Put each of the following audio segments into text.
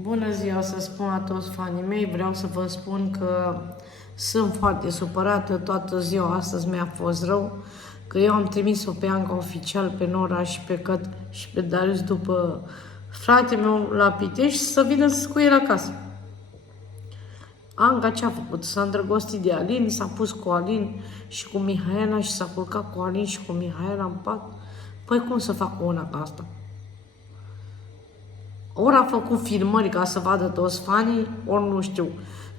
Bună ziua, să spun la toți fanii mei. Vreau să vă spun că sunt foarte supărată. Toată ziua astăzi mi-a fost rău că eu am trimis-o pe Anca oficial, pe Nora și pe Căt și pe Darius după fratele meu la Pitești să vină cu el acasă. Anca ce a făcut? S-a îndrăgostit de Alin, s-a pus cu Alin și cu Mihaela și s-a culcat cu Alin și cu Mihaela în pat. Păi cum să fac cu una ca asta? Ori a făcut filmări ca să vadă toți fanii, ori nu știu.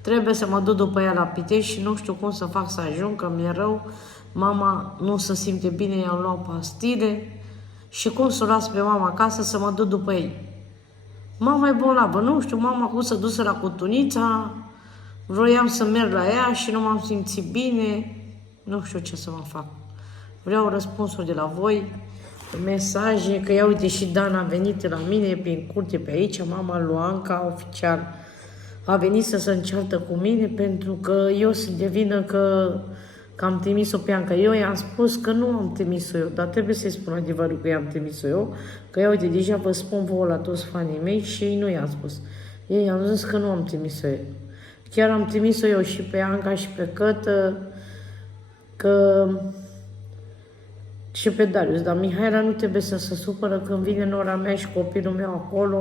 Trebuie să mă duc după ea la Pitești și nu știu cum să fac să ajung, că mi-e rău. Mama nu se simte bine, i-am luat pastile și cum să o las pe mama acasă să mă duc după ei. Mama e bolnavă, nu știu, mama cum să dusă la Cutunița, vroiam să merg la ea și nu m-am simțit bine, nu știu ce să mă fac. Vreau răspunsuri de la voi, mesaje, că ia uite și Dan a venit la mine prin curte pe aici, mama lui Anca oficial a venit să se înceartă cu mine pentru că eu sunt de vină că am trimis-o pe Anca. Eu i-am spus că nu am trimis-o eu, dar trebuie să-i spun adevărul că i-am trimis-o eu, că ia uite, deja vă spun vouă la toți fanii mei și ei nu i-am spus. Ei i-am zis că nu am trimis-o eu. Chiar am trimis-o eu și pe Anca și pe Cătă, că și pe Darius, dar Mihaela nu trebuie să se supără când vine Nora mea și copilul meu acolo,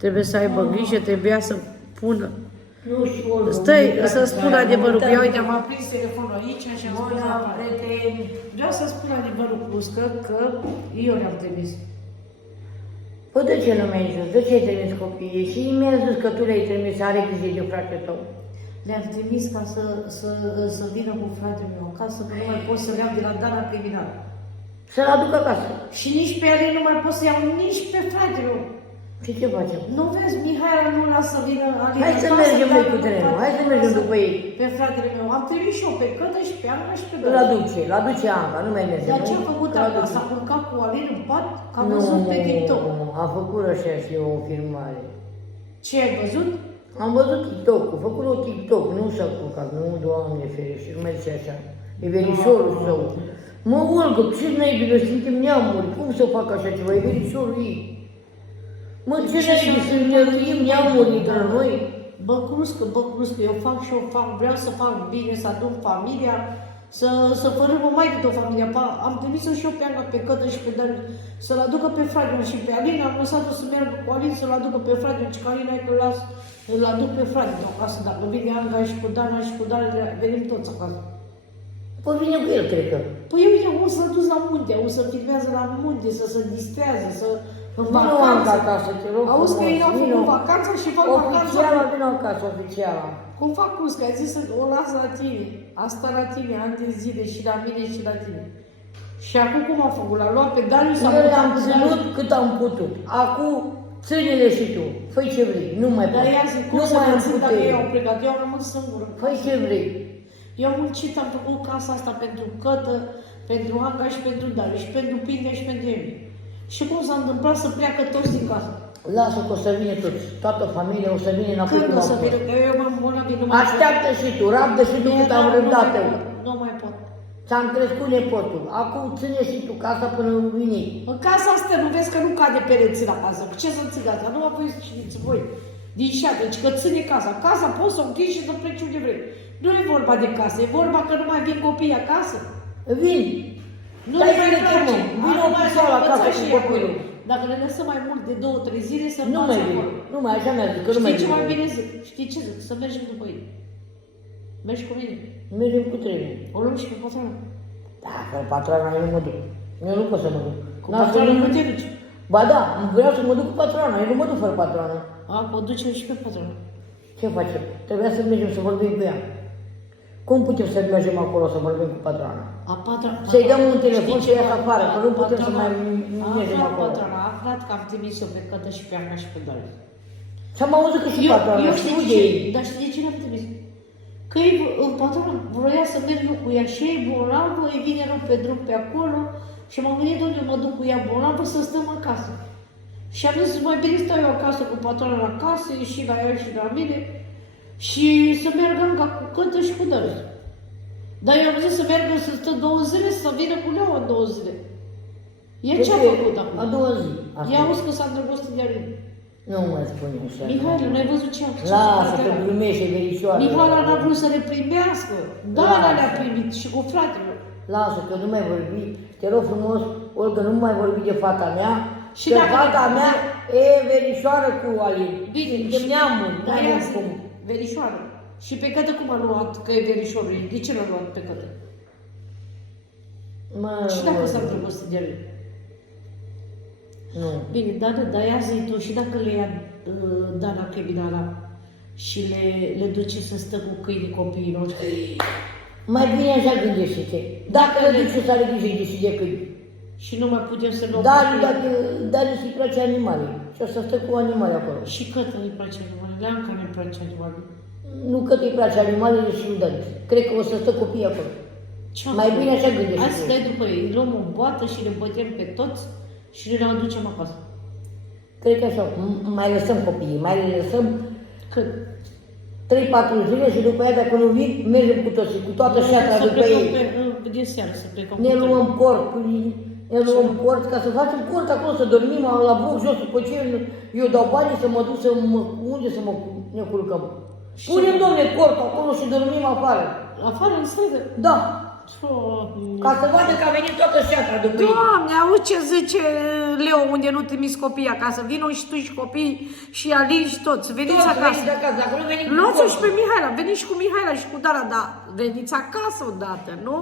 trebuie să aibă grijă, trebuia să pună. Stai, să spun adevărul, că uite, am aprins telefonul aici și am spus vreau să spun adevărul Cuscă, că eu le-am trimis. Păi de ce nu mi-ai zis? De ce ai trimis copiii? Și mi-a zis că tu le-ai trimis, are grijă de frate tău. Le-am trimis ca să vină cu fratele meu acasă, că nu mai pot să le iau de la Dana criminal. Să-l aduc acasă. Și nici pe Alin nu mai pot să iau, nici pe fratele meu. Și ce facem? Nu vezi, Mihaela nu lasă vină Alin. Hai să mergem noi cu trenul, hai să mergem după ei. Pe fratele meu, am trimis și eu pe Cătă și pe Anca și pe Îl aduce Anca, nu mai mergem. Dar ce a făcut Anca? S-a culcat cu Alin în pat? Că am văzut pe TikTok. Nu, a făcut așa și eu o filmare. Ce ai văzut? Am văzut TikTok-ul, făcut o TikTok, nu s-a culcat, nu, Doamne ferește, nu mai zice așa. E verișorul său. Mă, Olga, ce naibii, suntem neamuri, cum să fac așa ceva, e verișorul ei. Mă, ce naibii, să ne ruim neamuri între noi? Bă, Cruscă, eu fac și eu fac, vreau să fac bine, să aduc familia, să fărâmă mai câte o familie. Am trimis-o și eu pe Anca, pe Cătă și pe Daniel, să-l aducă pe fratele și pe Alin, am lăsat-o să meargă cu Alin, să-l aducă pe fratele, și că Alin ai că îl aduc pe fratele acasă, dacă vine Anca și cu Dana și cu Dana, venim toți acasă. Păi vine cu el, cred că. Păi eu uite, o să-l duc la munte, o să filmează la munte, să se distrează, să... În Vino Anca acasă, te rog. Auzi că ei au făcut vacanța și fac vacanța. Oficiala, vino acasă, oficiala. Cum fac Cruscă? Ai zis să o las la tine. Asta la tine, ani de zile, și la mine și la tine. Și acum cum a făcut? L-a luat pe Darius? Eu le-am ținut cât am putut. Acum, ține-le și tu. Făi ce vrei, nu mai pot. Dar ea zic, cum să mă țin dacă ei au plecat? Eu am rămas singură. Făi ce vrei. Eu am muncit, am făcut casa asta pentru Cătă, pentru Anca și pentru Darius, și pentru Pintea și pentru Emi. Și cum s-a întâmplat să pleacă toți din casă? Lasă că o să vină toți, toată familia o să vină înapoi. Când o să vină? Că eu m-am bolnav, nu mai Așteaptă și tu, rabdă și tu cât am răbdat eu. Nu mai pot. Ți-am crescut nepotul, acum ține și tu casa până vine. În casa asta nu vezi că nu cade pereții la casă. Ce să ții asta? Nu vă știți voi. Din șate, deci că ține casa. Casa poți să o închizi și să pleci unde vrei. Nu e vorba de casă, e vorba că nu mai vin copiii acasă. Vin. Nu Stai le mai să ne place. chemăm. Vino oficial acasă cu copilul. Dacă le lăsăm mai mult de 2-3 zile să Nu mai vin. Nu mai, așa mi-a zis, că nu mai Știi ce vin. mai bine zic? Știi ce zic? Să mergem după ei. Mergi cu mine. Mergem cu trenul. O luăm și pe patrona. Da, că patrona eu nu mă duc. Eu nu pot să mă duc. Cu patrona nu te duci. Ba da, vreau să mă duc cu patrona, eu nu mă duc fără patrona. O ducem și pe patrona. Ce facem? Trebuia să mergem să vorbim cu ea. Cum putem să mergem acolo să vorbim cu patrona? Să-i dăm un telefon și iasă afară, că nu putem să mai mergem acolo. Patrona a aflat că am trimis eu pe Cătă și pe Anca și pe Darius. Și am auzit că și patrona știu de ei. Dar știi de ce n-am trimis? Că patrona vroia să merg eu cu ea și ei bolnavă, îi vine rău pe drum pe acolo și m-am gândit unde mă duc cu ea bolnavă să stăm acasă. Și am zis, mai bine stau eu acasă cu patrona la casă, și la ea și la mine, și să meargă Anca cu Cătă și cu Darius. Dar eu am zis să meargă să stă 2 zile, să vină cu Leo în 2 zile. E ce a făcut acum? A doua zi. Ea auzi că s-a îndrăgostit de Alin. Nu mai spune așa. Mihaela, nu ai văzut ce Lasă că glumește verișoară. Mihaela n-a vrut să le primească. Dana le-a primit și cu fratele. Lasă că nu mai vorbi. Te rog frumos, Olga, nu mai vorbi de fata mea. Și Că dacă fata le- mea e verișoară cu Alin. Bine, De neamuri, da, n-are ia cum. verișoară. Și pe Cătă cum a luat că e verișorul ei? De ce l-a luat pe Cătă? Mă, Și dacă s-a îndrăgostit de el? Nu. Bine, dar ia zi tu, și dacă le ia Dana criminala și le duce să stă cu câinii copiii noștri? Mai bine așa gândește-te. Dacă le duce să are grijă de câini. Și nu mai putem să luăm Dar copiii? dacă îi place animale. Și o să stă cu animale acolo. Și Cătă îi place animalele, Leanca nu-i place animalele. Nu că îi place animalele și nu Dani. Cred că o să stă copiii acolo. Ce Mai acolo? bine așa Hai să gândește-te. dai după ei, îi luăm o boată și le bătem pe toți și le aducem acasă. Cred că așa. Mai lăsăm copiii. Mai le lăsăm Cât? 3-4 zile și după aia dacă nu vin, mergem cu toții, cu toată șatra Să după plecăm ei. de seară, să plecăm Ne cu luăm corpuri, ne luăm cort ca să facem cort acolo, să dormim la bloc jos, după ce eu dau banii să mă duc unde să ne culcăm. Punem, domne, cort acolo și dormim afară. afară în stradă. Da, Doamne. ca să vadă că a venit toată șatra după ei. Doamne, auzi ce zice Leo, unde nu trimis copiii acasă. Vino și tu și copiii și Alin și toți. Veniți Toți acasă. veniți de acasă, dacă nu veniți cu Luați-o și cortul. pe Mihaela. Veniți și cu Mihaela și cu Dana, dar veniți acasă odată, nu?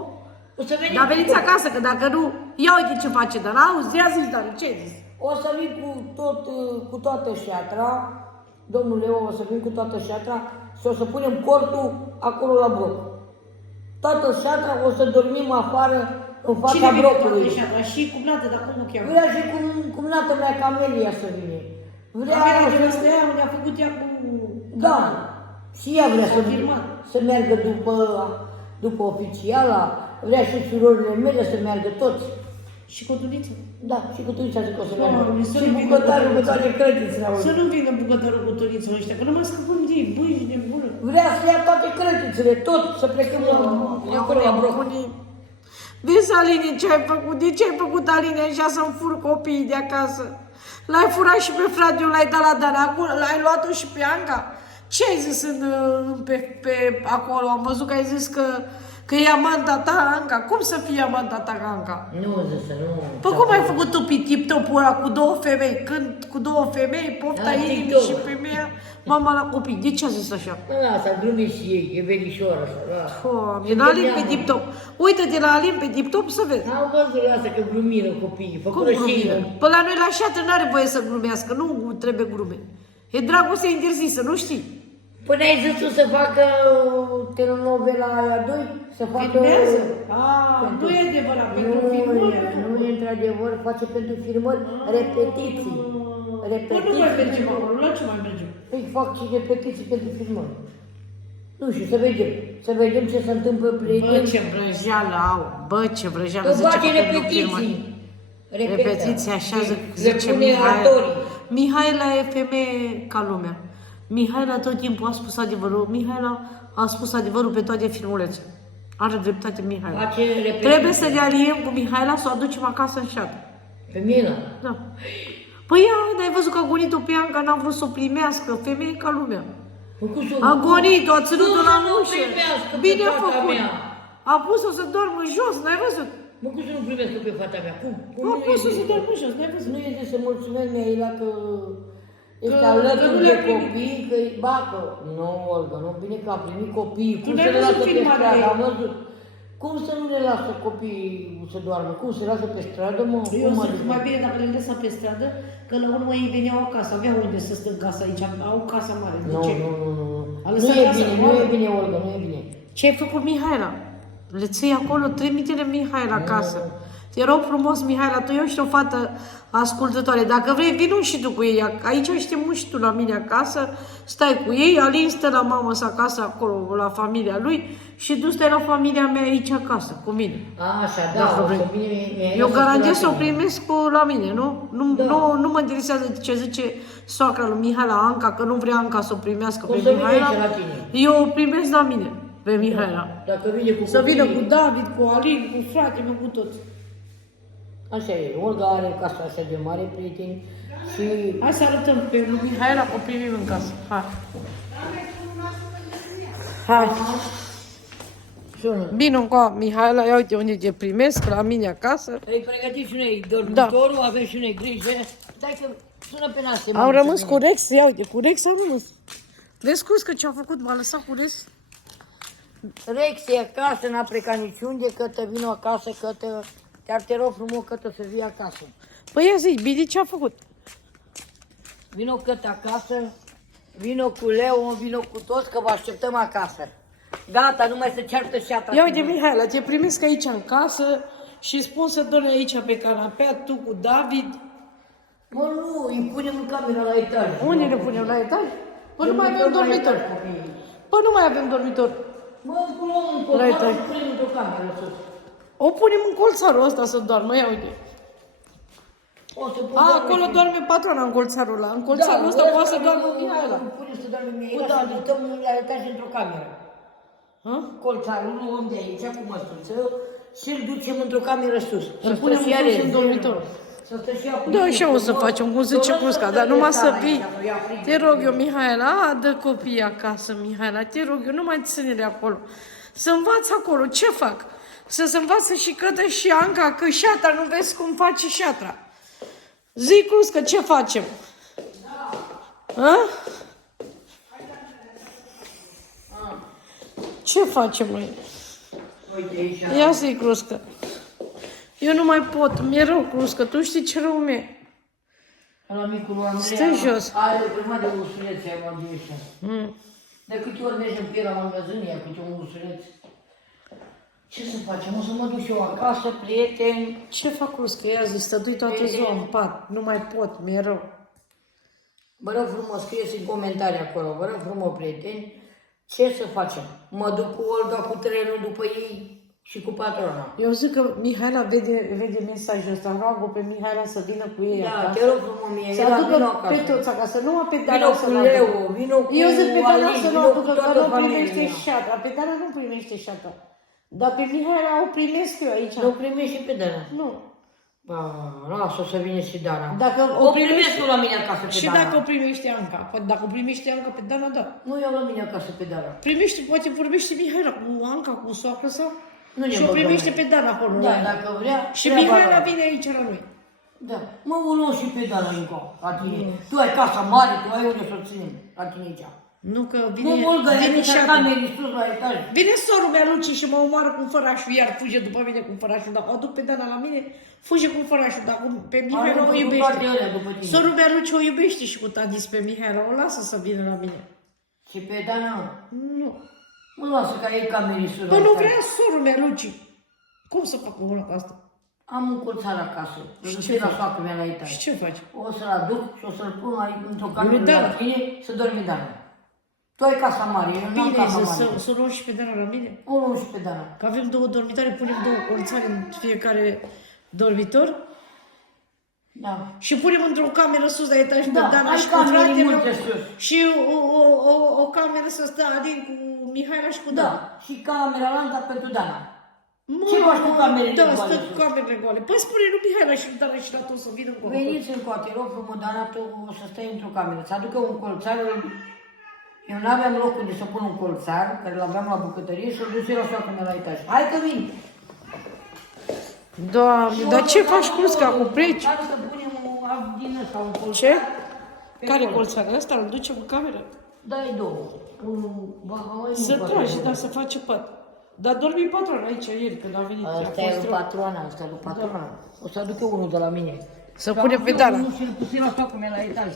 O să venim Dar cu veniți cortul. acasă, că dacă nu, ia uite ce face Dana. Auzi, ia zici, Dana, ce zici? O să vin cu toată șatra, domnul Leo, o să vin cu toată șatra și o să punem cortul acolo la bloc. Toată șatra o să dormim afară în fața Cine vine blocului. toată șatra? Și cumnată, dar cum o cheamă? Vrea și cum nată mea Camelia să vină. Vrea Camelia de să... ăsta ea, unde a făcut ea cu... Da, și ea vrea S-a filmat. să meargă după oficiala, vrea și surorile mele să meargă toți. Și cu Duniță. Da, și cu Tuița zic că o să meargă. Doamne, să Și nu vină bucătarul cu cu toate crătițele. Să nu vină bucătărul cu Duniță ăștia, că nu mai scăpăm de ei, băi, de bună. Vrea să ia toate crătițele, tot, să plecăm acolo la bloc. Vezi, Aline, ce ai făcut? De ce ai făcut, Aline, așa să-mi fur copiii de acasă? L-ai furat și pe fratele, l-ai dat la Dana, acolo, l-ai luat-o și pe Anca? Ce ai zis pe acolo? Am văzut că ai zis că e amanta ta, Anca. Cum să fie amanta ta, Anca? Nu, zis să nu. Păi cum ai făcut tu pe tip-topul ăla cu două femei? Când cu două femei, pofta Da, inimii TikTok. și femeia, mama la copii. De ce a zis așa? Lasă, a glumit și ei, e verișor așa, da. Doamne, la Alin pe tip-top. Uite-te la Alin pe tip-top să vezi. Am văzut, lasă că glumiră copiii, Cum făcură și glumiră? ei. Păi la noi la șatră n-are voie să glumească, nu trebuie glume. E dragoste interzisă, nu știi? Până ai zis tu să facă telenovela aia 2, să facă... Filmează? Nu e adevărat, pentru Nu, filmări. nu e într-adevăr, face pentru filmări repetiții. Păi nu mai mergem acolo, la ce mai mergem? Păi fac și repetiții pentru filmări. Nu știu, să vedem ce se întâmplă Bă, prieteni. ce vrăjeală au, bă, ce vrăjeală, Că zice face că pentru filmări. repetiții. Repetiții, așa zice pune Mihaela. actorii. Mihaela e femeie ca lumea. Mihaela tot timpul a spus adevărul. Mihaela a spus adevărul pe toate filmulețele. Are dreptate Mihaela. Face repetiții. Trebuie să ne aliem cu Mihaela să o aducem acasă în șat. Pe mine. Da. Păi ea, n-ai văzut că a gonit-o pe Anca, n-a vrut să o primească, femeie ca lumea. A gonit-o, a ținut-o la ușă. Bine a făcut. A pus-o să doarmă jos, n-ai văzut? Mă, cum să nu primesc pe fata mea? Cum? A pus-o să doarmă jos, n-ai văzut? Nu este să mulțumesc Mihaela că ești Că nu alături le-a de primit. copii, că îi bacă. Nu, Olga, nu bine că a primit copii. Tu Cum n-ai să le văzut lasă pe filmarea stradă? ei? Am văzut. Cum să nu le lasă copiii să doarmă? Cum se lasă pe stradă, mă? Eu Cum zic adică? mai bine dacă le lăsa pe stradă, că la urmă ei veneau acasă, aveau unde să stă în casa aici, au casa mare. De Nu, ce? nu, nu, nu. A Nu lăsat e casa bine, nu goală? e bine, Olga, nu e bine. Ce ai făcut, Mihaela? Le ții acolo, trimite-le Mihaela acasă. Te rog frumos, Mihaela, tu ești o fată ascultătoare. Dacă vrei, vino și tu cu ei. Aici știi mult și tu la mine acasă. Stai cu ei, Alin stă la mamă să acasă acolo, la familia lui. Și tu stai la familia mea aici acasă, cu mine. Așa, Dacă da, o vrei. să vine Mihaela Eu să garantez stea să o la tine. primesc la mine, nu? Da. Nu mă interesează ce zice soacra lui Mihaela Anca, că nu vrea Anca să o primească O pe să vină Mihaela. aici la tine. Eu o primesc la mine, pe Mihaela. Dacă vine cu Să vină copiii. cu David, cu Alin, cu fratele meu, cu toți. Așa e, Olga are casa așa de mare, prieteni, și Hai să arătăm pe lui Mihaela, că o primim în casă. Hai. Hai. sună. Bine încoa, Mihaela, ia uite unde te primesc, la mine acasă. Îi pregătiți și noi dormitorul, avem și noi grijă. Dai că sună pe nas. Am rămas cu Rex, ia uite, cu Rex am rămas. Vezi că ce-a făcut, m-a lăsat cu Rex? Rex e acasă, n-a plecat niciunde, că te vină acasă, că te rog frumos că să vii acasă. Păi ia zi, bine ce-a făcut? Vino cât acasă, vino cu Leo, vino cu toți, că vă așteptăm acasă. Gata, nu mai se ceartă șeata. Ia uite, Mihaela, te primesc aici în casă și spun să dormi aici pe canapea, tu cu David. Mă, nu, îi punem în camera la etaj. Unde ne punem, la etaj? Păi nu mai avem dormitor. Păi nu mai avem dormitor. Mă, luăm un La colțar etaj. și punem într-o cameră sus. O punem în colțarul ăsta să doarmă, ia uite. O să pun Acolo doarme patrona în colțarul ăla. În colțarul ăsta poate să doarmă Mihaela. Punem să doarme Mihaela, Cu să David. stăm la etaj într-o cameră. Ha? Colțarul luăm de aici cu măstuță și îl ducem într-o cameră sus. Îl punem sus în dormitor. Să stă și ea cu Da, mine, așa o să mă, facem, cum zice să Crusca, lăsăm dar numai să sala vii. aici, că ia frig. Te rog eu, Mihaela, adă copiii acasă, Mihaela, te rog eu, nu mai ține-le acolo. Să învață acolo, ce fac? Să se învață și Cătă și Anca, că șatra, nu vezi cum face șatra. Zi, Crusca, ce facem? Ha? Ce facem noi? Uite aici. Ia zi, Crusca. Eu nu mai pot, mi-e rău, Crusca, tu știi ce rău mi-e. La micul lui Andrei. Stai jos. Are o grămadă de ursulețe am de ăștia. Mm. De câte ori mergem pe el la magazin, ia câte un ursuleț. Ce să facem? O să mă duc și eu acasă, prieteni. Ce fac, Crusca? Ia zi, stădui toată ziua în pat, nu mai pot, mi-e rău. Vă rog frumos, scrieți în comentarii acolo, vă rog frumos, prieteni, ce să facem? Mă duc cu Olga cu trenul după ei și cu patrona. Eu zic că Mihaela vede mesajul ăsta, roagă pe Mihaela să vină cu ei Da, acasă. te rog frumos, mie, Să era, aducă vino pe acasă. toți acasă, numai pe Vino Dana să cu nu Leo, aducă. vino cu Eu zic pe Dana Alin, să nu vino cu aducă, că toată nu primește familia. șatra. Pe Dana nu primește șatra. Dar pe Mihaela o primesc eu aici. Nu primești și pe Dana. Nu. Ba, lasă să vină și Dana. Dacă o primesc tu la mine acasă pe Și Dana. dacă o primește Anca. Păi dacă o primește Anca pe Dana, da. Nu iau la mine acasă pe Dana. Primește, poate vorbește Mihaela cu Anca, cu soacră sau? Nu ne Și o băgăm primește aici. pe Dana acolo. Da, la ea. dacă vrea, Și treaba Mihaela lor. vine aici la noi. Da, mă luăm și pe Dana încă, la tine. Tu ai casa mare, tu ai unde să o ținem, la tine aici. Nu că Nu, vine, Olga, vine e și în camere sus la etaj. Vine sorul meu Luci și mă omoară cu fărașul, iar fuge după mine cu fărașul. Dacă o duc pe Dana la mine, fuge cu fărașul. Dacă pe Mihaela Are o cu iubește. toate alea după tine. Sorul meu Luci o iubește și cu Tadis pe Mihaela. O lasă să vină la mine. Și pe Dana, Nu. mă lasă ca e camere sus la Păi nu etaj. vrea sorul meu Luci. Cum să fac una cu asta? Am un colțar acasă, îl Și duc ce la faci? soacră mea la etaj. Și ce faci? O să-l aduc și o să-l pun aici într-o cameră Lui Dana. la tine să dormi Dana. Tu ai casa mare, eu nu am Bine, casa mare. să luăm și pe Dana la mine. O luăm și pe Dana. Că avem două dormitoare, punem două colțare în fiecare dormitor. Da. Și punem într-o cameră sus la etaj pe Da, Dana ai și cu camere fratele meu. multe sus. Și o cameră să stă Adin cu Mihaela și cu Da, Dana. și camera lanta pentru Dana. Mă, Ce faci cu camerele da, goale stă sus? cu camerele goale. Păi spune lui Mihaela și lui Dana și la tot să vină cu Veniți încoa, te rog frumos, Dana, tu o să stai într-o cameră. Să aducă un colțar. Eu nu aveam loc unde să pun un colțar, care l-aveam la bucătărie, și-l duce la soacră mea la etaj. Hai că vin! Doamne, dar ce faci Crusca cu pleci? Hai să punem o avdină sau un colțar. Ce? Pe Care colț. colțare? Ăsta îl duce cu cameră? Dai două. Unul bahaoi, Să tragi, dar să face pat. Dar dormi patron aici ieri când a venit. Asta e lui patroana, asta e lui patroana. O să aduc eu unul de la mine. Să punem pe Dana. Nu, și îl puse la soacră mea la etaj.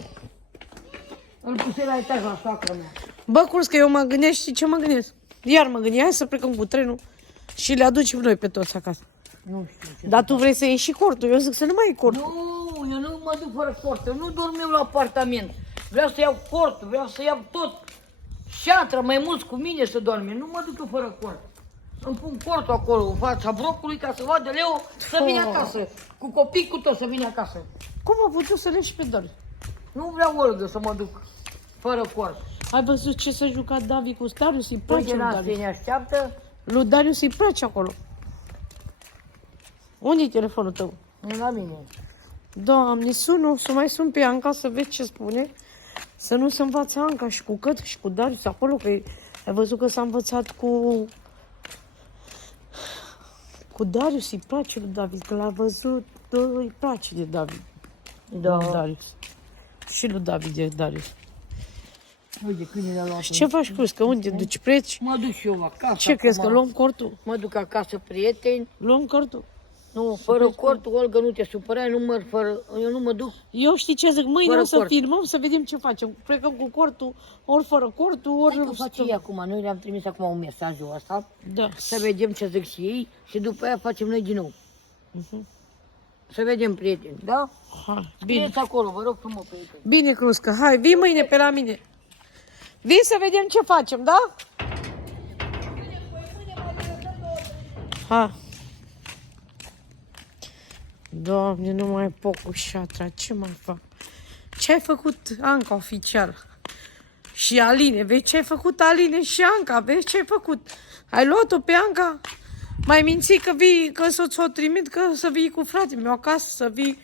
Îl puse la etaj la soacră mea. Bă, Crusca, eu mă gândesc, știi ce mă gândesc? Iar mă gândesc, hai să plecăm cu trenul și le aducem noi pe toți acasă. Nu știu ce. Dar tu vrei să iei și cortul, eu zic să nu mai iei cortul. Nu, eu nu mă duc fără cort, eu nu dorm eu la apartament. Vreau să iau cortul, vreau să iau tot. Șatră, mai mulți cu mine să dorme, nu mă duc eu fără cort. Îmi pun cortul acolo, în fața blocului, ca să vadă Leo să vină acasă. Cu copii, cu tot să vină acasă. Cum a putut să le și pe Dani? Nu vreau Olga să mă duc fără cort. Ai văzut ce s-a jucat David cu Darius? Îi place Uite, lui Nastie Darius. ne așteaptă. Lui Darius îi place acolo. Unde e telefonul tău? Nu la mine. Doamne, să mai sun pe Anca să vezi ce spune. Să nu se învață Anca și cu Cătă și cu Darius acolo, că ai văzut că s-a învățat cu Darius, îi place lui David, că l-a văzut, îi place de David. Da. Lui Darius. Și lui David de Darius. Uite, câinele a luat. Și ce faci, crezi, că unde duci preț? Mă duc și eu acasă. Ce crezi, că acum. luăm cortul? Mă duc acasă, prieteni. Luăm cortul? Nu, fără cortul, Olga, nu te supăra, eu nu mă duc. Eu știi ce zic, mâine Fără o să cort. filmăm, să vedem ce facem. Plecăm cu cortul, ori fără cortul, ori... Hai că face ei acum, noi le-am trimis acum un mesajul ăsta, Da. să vedem ce zic și ei și după aia facem noi din nou. Să vedem, prieteni, da? Hai, bine. Scrieți acolo, vă rog frumos, prieteni. Bine, Cruscă, hai, vii mâine pe la mine. Vii să vedem ce facem, da? Ha. Doamne, nu mai pot cu șatra, ce mai fac? Ce ai făcut, Anca, oficial? Și Aline, vezi ce ai făcut, Aline și Anca, vezi ce ai făcut? Ai luat-o pe Anca? Mai minți că vii, că să-ți o trimit, că să vii cu fratele meu acasă, să vii,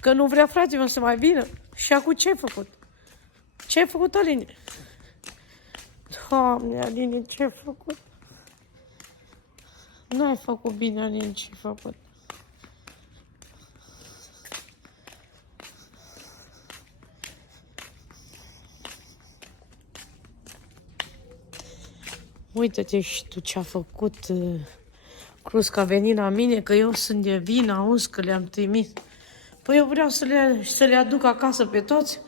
că nu vrea fratele meu să mai vină. Și acum ce ai făcut? Ce ai făcut, Aline? Doamne, Aline, ce ai făcut? N-ai făcut bine, Aline, ce ai făcut? Uite-te și tu ce-a făcut Cruz, că a venit la mine, că eu sunt de vină, auzi că le-am trimis. Păi eu vreau să le aduc acasă pe toți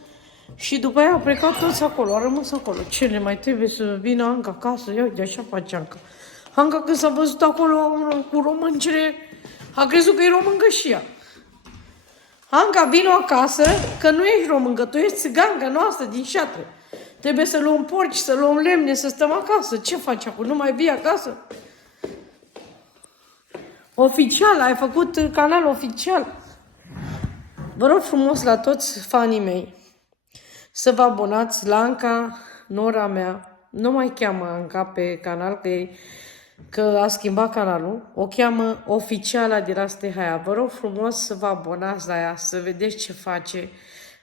și după aia au plecat toți acolo, au rămas acolo. Ce le mai trebuie să vină Anca acasă? Ia uite, așa face Anca. Anca când s-a văzut acolo cu româncele, a crezut că e româncă și ea. Anca, vino acasă, că nu ești româncă, tu ești țiganca noastră din șatră. Trebuie să luăm porci, să luăm lemne, să stăm acasă. Ce faci acum? Nu mai vii acasă? Oficial, ai făcut canal oficial. Vă rog frumos la toți fanii mei să vă abonați la Anca, nora mea. Nu mai cheamă Anca pe canal, că a schimbat canalul. O cheamă Oficiala de la Stehaia. Vă rog frumos să vă abonați la ea, să vedeți ce face.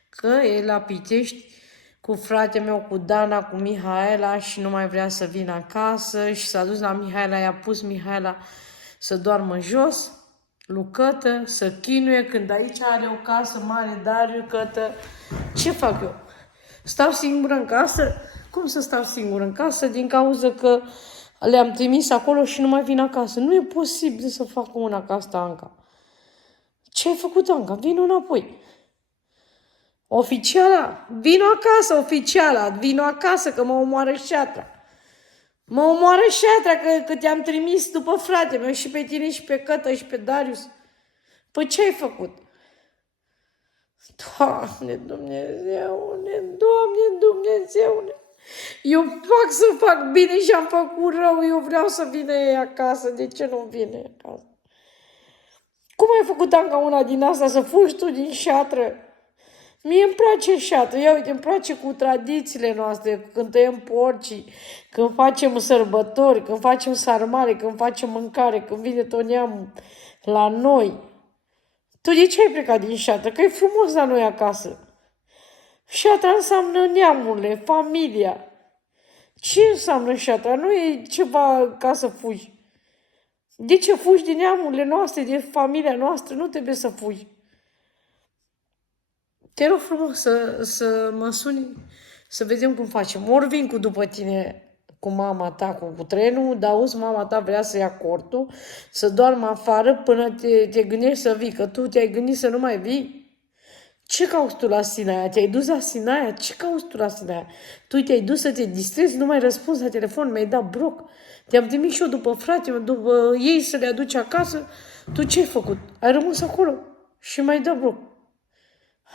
Că e la Pitești cu fratele meu, cu Dana, cu Mihaela și nu mai vrea să vină acasă și s-a dus la Mihaela, i-a pus Mihaela să doarmă jos, lui Cătă, să chinuie când aici are o casă mare, Dariu, Cătă. Ce fac eu? Stau singură în casă? Cum să stau singură în casă din cauza că le-am trimis acolo și nu mai vin acasă? Nu e posibil să fac una ca asta, Anca. Ce ai făcut, Anca? Vino înapoi. Oficiala, vino acasă, oficiala, vino acasă că mă omoară șatra. Mă omoară șatra că te-am trimis după fratele meu și pe tine și pe Cătă și pe Darius. Păi ce ai făcut? Doamne Dumnezeule, Doamne Dumnezeule, eu fac să fac bine și am făcut rău, eu vreau să vină ei acasă, de ce nu vine acasă? Cum ai făcut, Anca, una din asta, să fugi tu din șatră? Mie îmi place șatră, ia uite, îmi place cu tradițiile noastre, când tăiem porcii, când facem sărbători, când facem sarmale, când facem mâncare, când vine tot neamul la noi. Tu de ce ai plecat din șatră? Că e frumos la noi acasă. Șatra înseamnă neamurile, familia. Ce înseamnă șatra? Nu e ceva ca să fugi. De ce fugi din neamurile noastre, din familia noastră? Nu trebuie să fugi. Te rog frumos să mă suni, să vedem cum facem. Ori vin după tine cu mama ta cu trenul, dar auzi, mama ta vrea să ia cortul, să doarmă afară până te gândești să vii, că tu te-ai gândit să nu mai vii. Ce cauți tu la Sinaia? Te-ai dus la Sinaia? Ce cauți tu la Sinaia? Tu te-ai dus să te distrezi, nu mai răspunzi la telefon, mi-ai dat bloc. Te-am trimis și eu după frate, după ei să le aduci acasă. Tu ce ai făcut? Ai rămas acolo și mi-ai dat bloc.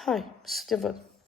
Hai să te văd.